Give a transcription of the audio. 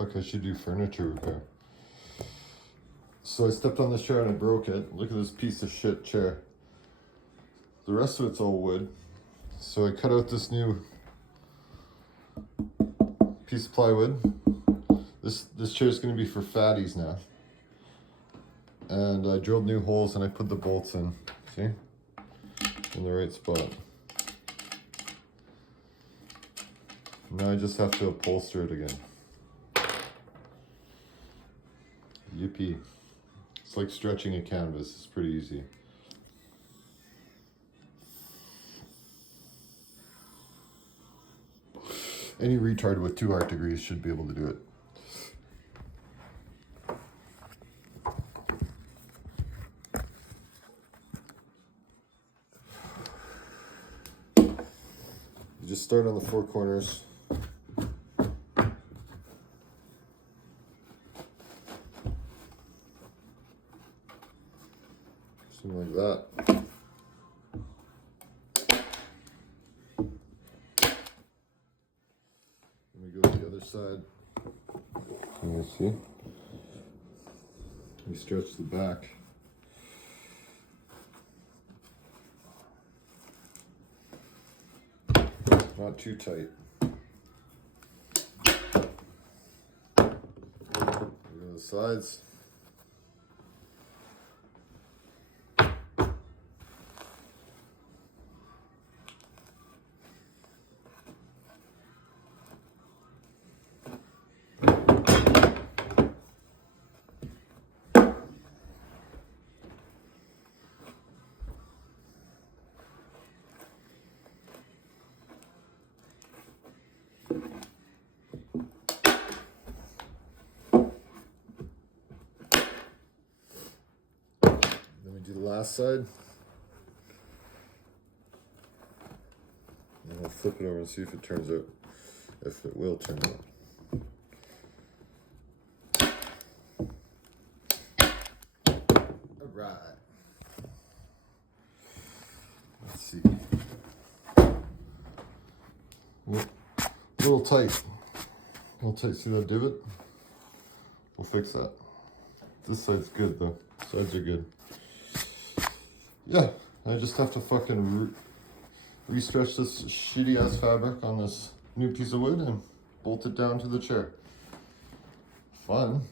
fuck, I should do furniture repair. So I stepped on this chair and I broke it. Look at this piece of shit chair. The rest of it's all wood. So I cut out this new piece of plywood. This chair is going to be for fatties now. And I drilled new holes and I put the bolts in. See? In the right spot. Now I just have to upholster it again. Yippee. It's like stretching a canvas. It's pretty easy. Any retard with 2 art degrees should be able to do it. You just start on the 4 corners. Something like that. Let me go to the other side. Can you see? We stretch the back. Not too tight. Go to the sides. Then we do the last side. And we'll flip it over and see if it turns out, if it will turn out. All right. Let's see. A little tight. A little tight. See that divot? We'll fix that. This side's good though. Sides are good. Yeah, I just have to fucking re-stretch this shitty ass fabric on this new piece of wood and bolt it down to the chair. Fun.